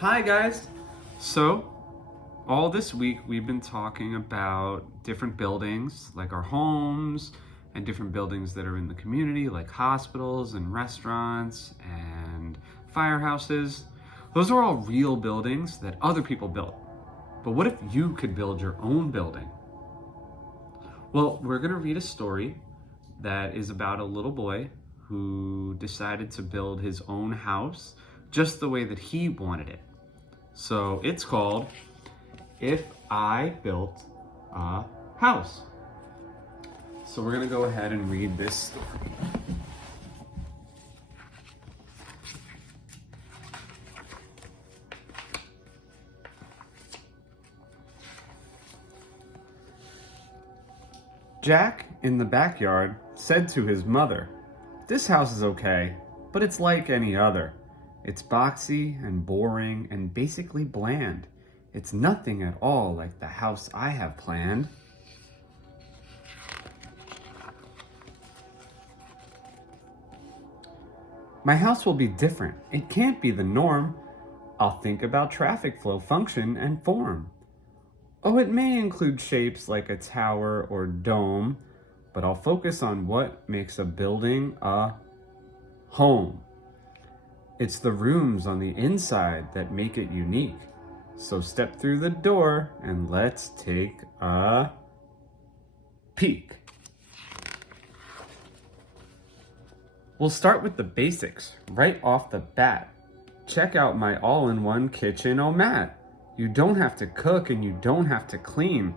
Hi guys! So, all this week we've been talking about different buildings, like our homes, and different buildings that are in the community, like hospitals and restaurants and firehouses. Those are all real buildings that other people built. But what if you could build your own building? Well, we're going to read a story that is about a little boy who decided to build his own house just the way that he wanted it. So it's called If I Built a House. So we're going to go ahead and read this story. Jack, in the backyard, said to his mother, "This house is okay, but it's like any other. It's boxy and boring and basically bland. It's nothing at all like the house I have planned." "My house will be different. It can't be the norm. I'll think about traffic flow, function, and form. Oh, it may include shapes like a tower or dome, but I'll focus on what makes a building a home. It's the rooms on the inside that make it unique. So step through the door and let's take a peek." We'll start with the basics right off the bat. Check out my all-in-one kitchen-o-mat. You don't have to cook and you don't have to clean.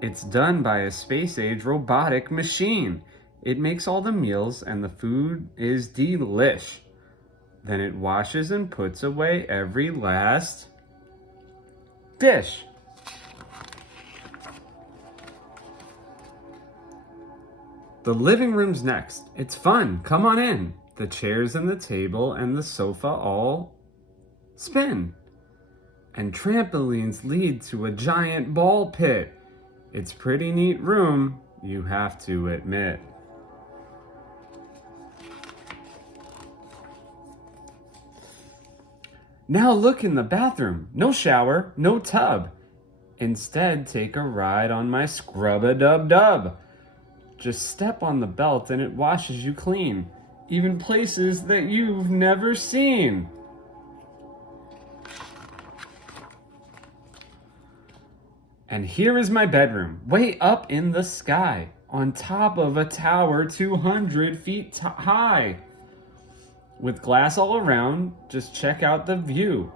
It's done by a space-age robotic machine. It makes all the meals and the food is delish. Then it washes and puts away every last dish. The living room's next. It's fun. Come on in. The chairs and the table and the sofa all spin. And trampolines lead to a giant ball pit. It's pretty neat room, you have to admit. Now look in the bathroom. No shower, no tub. Instead, take a ride on my scrub-a-dub-dub. Just step on the belt and it washes you clean, even places that you've never seen. And here is my bedroom, way up in the sky, on top of a tower 200 feet high. With glass all around, just check out the view.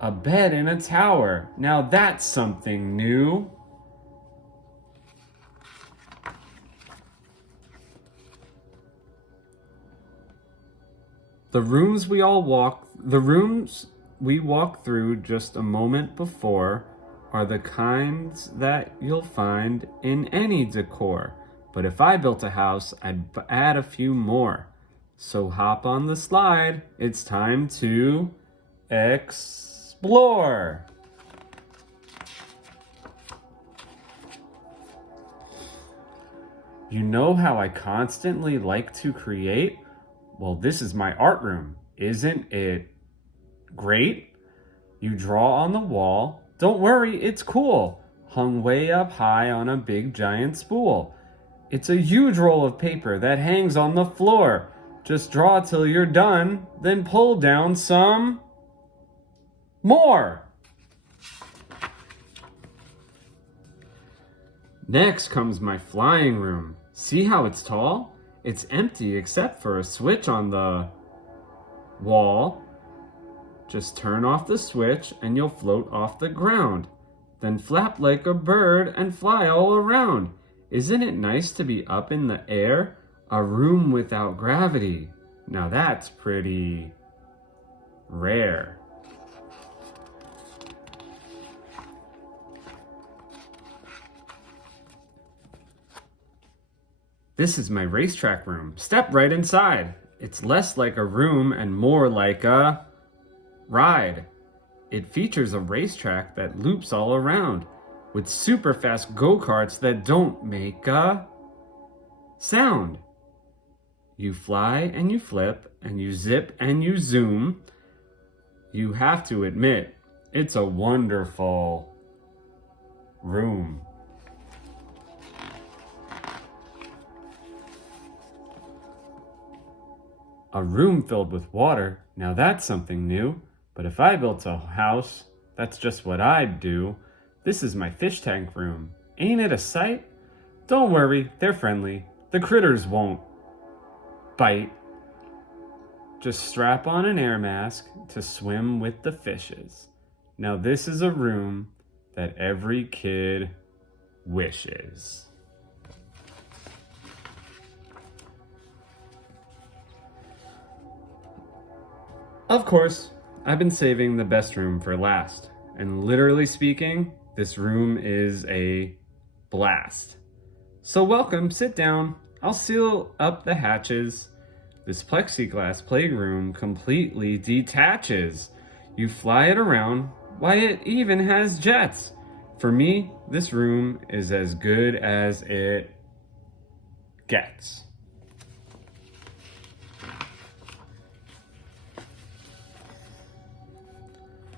A bed in a tower, now that's something new. The rooms we walk through just a moment before are the kinds that you'll find in any decor. But if I built a house, I'd add a few more. So hop on the slide, it's time to explore. You know how I constantly like to create? Well, this is my art room. Isn't it great? You draw on the wall. Don't worry, it's cool. Hung way up high on a big giant spool. It's a huge roll of paper that hangs on the floor. Just draw till you're done, then pull down some more. Next comes my flying room. See how it's tall? It's empty except for a switch on the wall. Just turn off the switch and you'll float off the ground. Then flap like a bird and fly all around. Isn't it nice to be up in the air? A room without gravity. Now that's pretty rare. This is my racetrack room. Step right inside. It's less like a room and more like a ride. It features a racetrack that loops all around with super fast go-karts that don't make a sound. You fly and you flip and you zip and you zoom. You have to admit, it's a wonderful room. A room filled with water, now that's something new. But if I built a house, that's just what I'd do. This is my fish tank room. Ain't it a sight? Don't worry, they're friendly. The critters won't bite. Just strap on an air mask to swim with the fishes. Now this is a room that every kid wishes. Of course, I've been saving the best room for last. And literally speaking, this room is a blast. So welcome, sit down. I'll seal up the hatches. This plexiglass playroom completely detaches. You fly it around. Why, it even has jets. For me, this room is as good as it gets.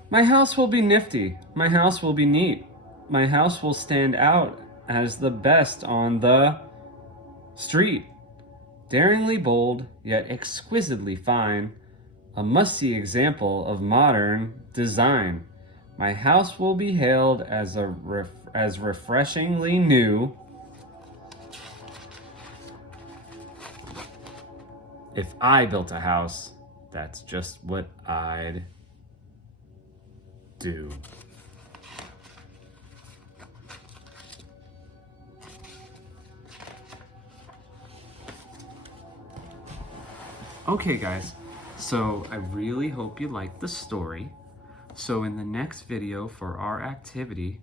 My house will be nifty. My house will be neat. My house will stand out as the best on the street. Daringly bold, yet exquisitely fine. A must-see example of modern design. My house will be hailed as as refreshingly new. If I built a house, that's just what I'd do. Okay guys, so I really hope you liked the story. So in the next video for our activity,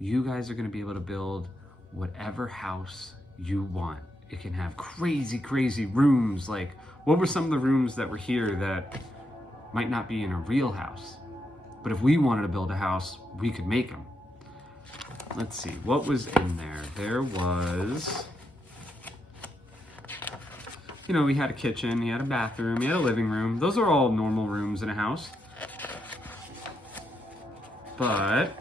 you guys are going to be able to build whatever house you want. It can have crazy, crazy rooms. Like, what were some of the rooms that were here that might not be in a real house? But if we wanted to build a house, we could make them. Let's see, what was in there? There was, you know, we had a kitchen, he had a bathroom, he had a living room. Those are all normal rooms in a house. But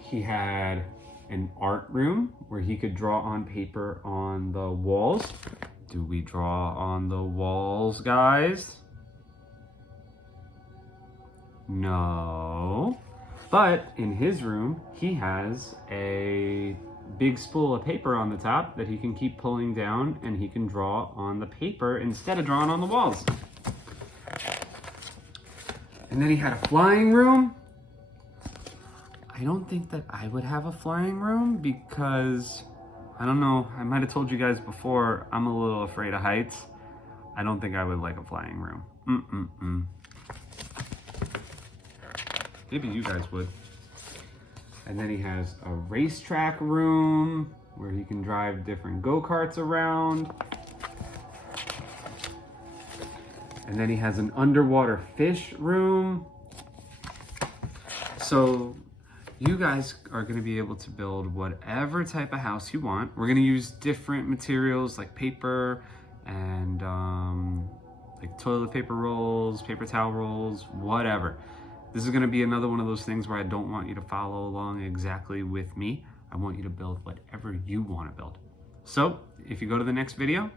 he had an art room where he could draw on paper on the walls. Do we draw on the walls, guys? No. But in his room, he has a big spool of paper on the top that he can keep pulling down, and he can draw on the paper instead of drawing on the walls. And then he had a flying room. I don't think that I would have a flying room because, I don't know, I might have told you guys before, I'm a little afraid of heights. I don't think I would like a flying room. Maybe you guys would. And then he has a racetrack room where he can drive different go-karts around. And then he has an underwater fish room. So you guys are going to be able to build whatever type of house you want. We're going to use different materials like paper and like toilet paper rolls, paper towel rolls, whatever. This is going to be another one of those things where I don't want you to follow along exactly with me. I want you to build whatever you want to build. So if you go to the next video,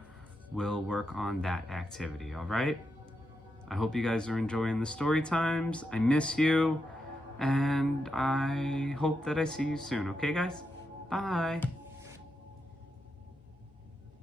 we'll work on that activity, all right? I hope you guys are enjoying the story times. I miss you, and I hope that I see you soon, okay guys? Bye.